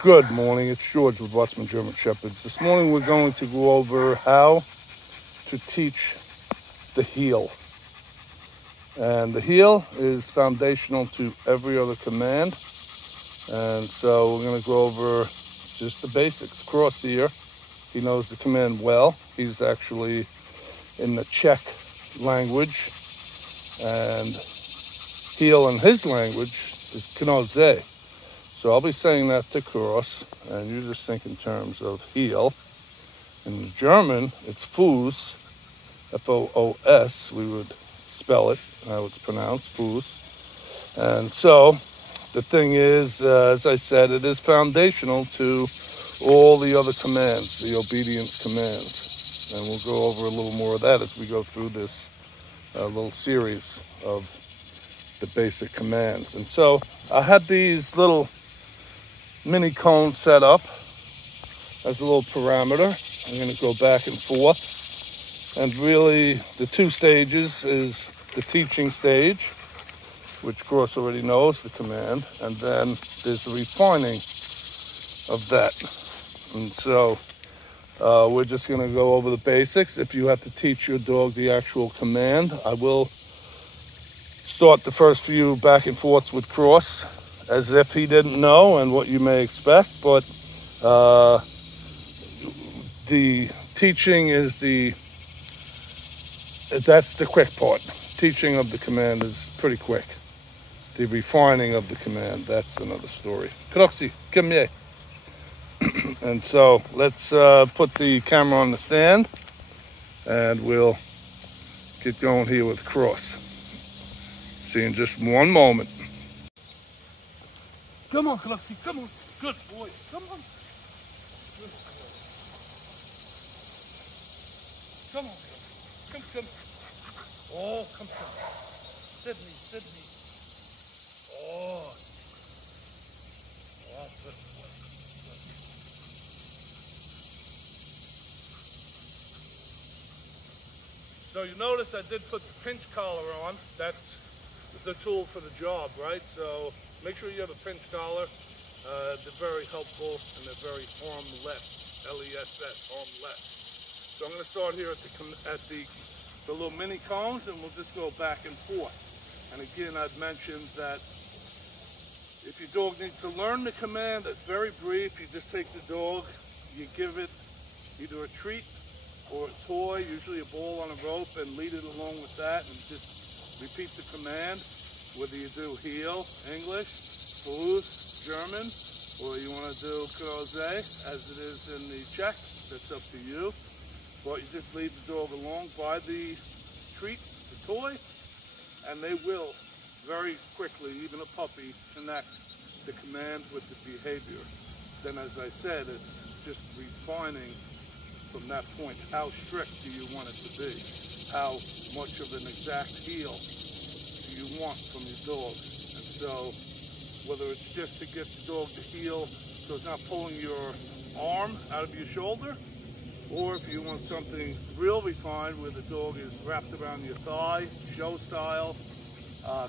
Good morning, it's George with Wattsman German Shepherds. This morning we're going to go over how to teach the heel. And the heel is foundational to every other command. And so we're going to go over just the basics. Crosshair, he knows the command well. He's actually in the Czech language. And heel in his language is knoze. So I'll be saying that to cross, and you just think in terms of heel. In German, it's Fuß, F-O-O-S, we would spell it, how it's pronounced, Fuß. And so the thing is, as I said, it is foundational to all the other commands, the obedience commands. And we'll go over a little more of that as we go through this little series of the basic commands. And so I had these little mini cone set up as a little parameter. I'm going to go back and forth, and really the two stages is the teaching stage, which Cross already knows the command, and then there's the refining of that. And so we're just going to go over the basics. If you have to teach your dog the actual command, I will start the first few back and forths with Cross as if he didn't know and what you may expect, but the teaching is that's the quick part. Teaching of the command is pretty quick. The refining of the command, that's another story. Croxy, come here. And so let's put the camera on the stand and we'll get going here with Cross. See you in just one moment. Come on, Clufty, come on. Good boy, come on. Good boy. Come on, Clufty. Come. Oh, come. Sydney. Oh, good boy. So you notice I did put the pinch collar on. That's the tool for the job, right? So make sure you have a pinch collar. They're very helpful and they're very harmless. L-E-S-S, harmless. So I'm going to start here at the little mini cones, and we'll just go back and forth. And again, I'd mentioned that if your dog needs to learn the command, that's very brief. You just take the dog, you give it either a treat or a toy, usually a ball on a rope, and lead it along with that, and just repeat the command, whether you do heel, English, Fuß, German, or you want to do knoze, as it is in the Czech. That's up to you. But you just lead the dog along by the treat, the toy, and they will very quickly, even a puppy, connect the command with the behavior. Then, as I said, it's just refining from that point. How strict do you want it to be? How much of an exact heel do you want from your dog? And so, whether it's just to get the dog to heel so it's not pulling your arm out of your shoulder, or if you want something real refined where the dog is wrapped around your thigh, show style,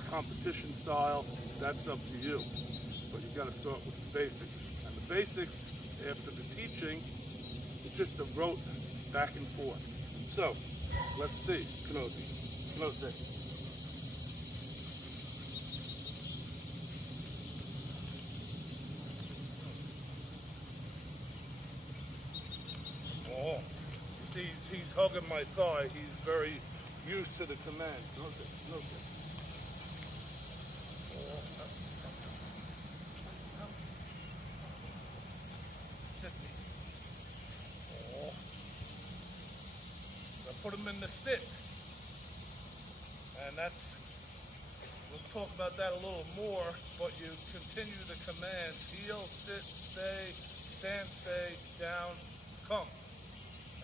competition style, that's up to you. But you got to start with the basics. And the basics, after the teaching, it's just a rote back and forth. So, let's see. Knoze. Oh, you see, he's hugging my thigh. He's very used to the command. Knoze. Put them in the sit, and we'll talk about that a little more, but you continue the commands: heel, sit, stay, stand, stay, down, come.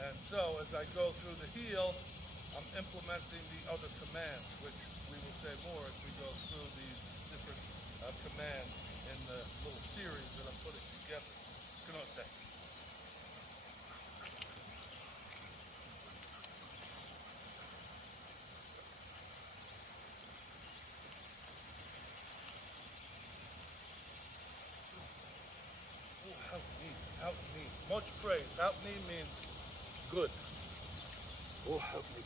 And so as I go through the heel, I'm implementing the other commands, which we will say more as we go through these different commands in the little series that I'm putting together. Knoze. help me. Much praise. Help me means good. Oh, help me.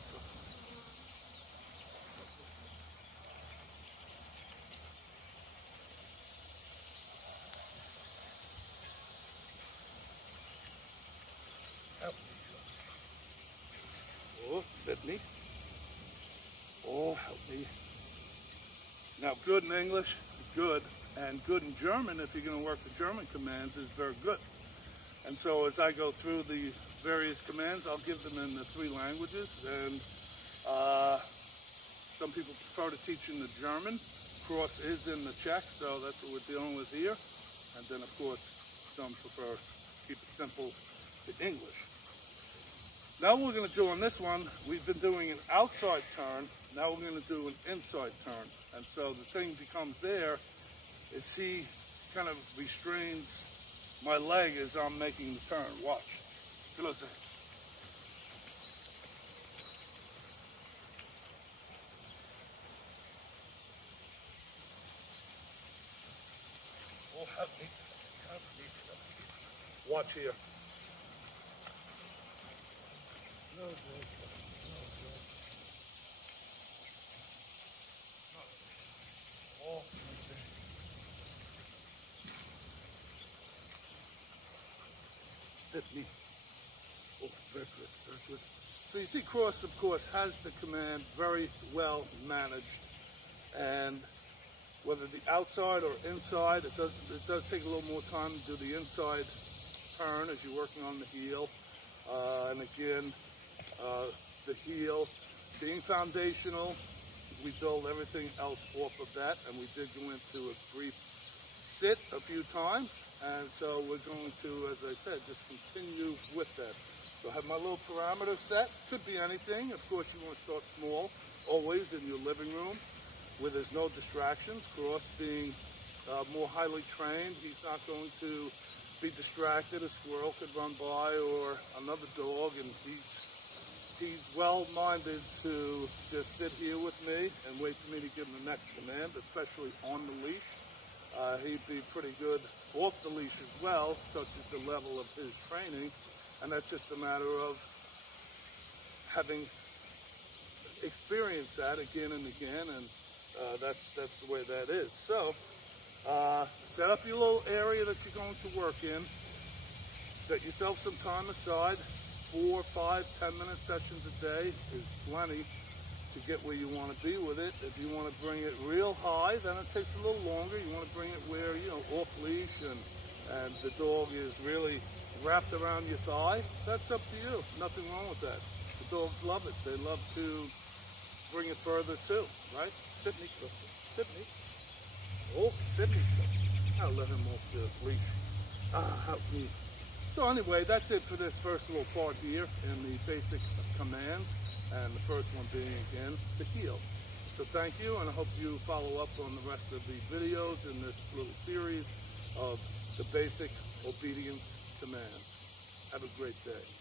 Help me. Oh, Sydney. Oh, help me. Now, good in English, good. And good in German, if you're going to work the German commands, is very good. And so as I go through the various commands, I'll give them in the 3 languages. And some people prefer to teach in the German. Cross is in the Czech, so that's what we're dealing with here. And then, of course, some prefer to keep it simple in English. Now we're going to do on this one, we've been doing an outside turn. Now we're going to do an inside turn. And so the thing becomes there is he kind of restrains my leg as I'm making the turn. Watch. Good. Oh, help me. Help me. Watch here. No, oh, Sydney. Oh, very good, very good. So you see, Cross, of course, has the command very well managed, and whether the outside or inside, it does take a little more time to do the inside turn as you're working on the heel, and again, the heel being foundational, we build everything else off of that, and we did go into a brief sit a few times. And so we're going to, as I said, just continue with that. So I have my little parameter set. Could be anything. Of course, you want to start small, always in your living room, where there's no distractions. Cross being more highly trained, he's not going to be distracted. A squirrel could run by or another dog, and he's well-minded to just sit here with me and wait for me to give him the next command, especially on the leash. He'd be pretty good off the leash as well, such as the level of his training, and that's just a matter of having experienced that again and again, and that's the way that is. So set up your little area that you're going to work in. Set yourself some time aside. 4, 5, 10-minute sessions a day is plenty to get where you want to be with it. If you want to bring it real high, then it takes a little longer. You want to bring it where, you know, off leash and the dog is really wrapped around your thigh. That's up to you. Nothing wrong with that. The dogs love it. They love to bring it further too, right? Sydney, Sydney. Oh, Sydney. I'll let him off the leash. Help me. So anyway, that's it for this first little part here in the basic commands, and the first one being, again, the heel. So thank you, and I hope you follow up on the rest of the videos in this little series of the basic obedience commands. Have a great day.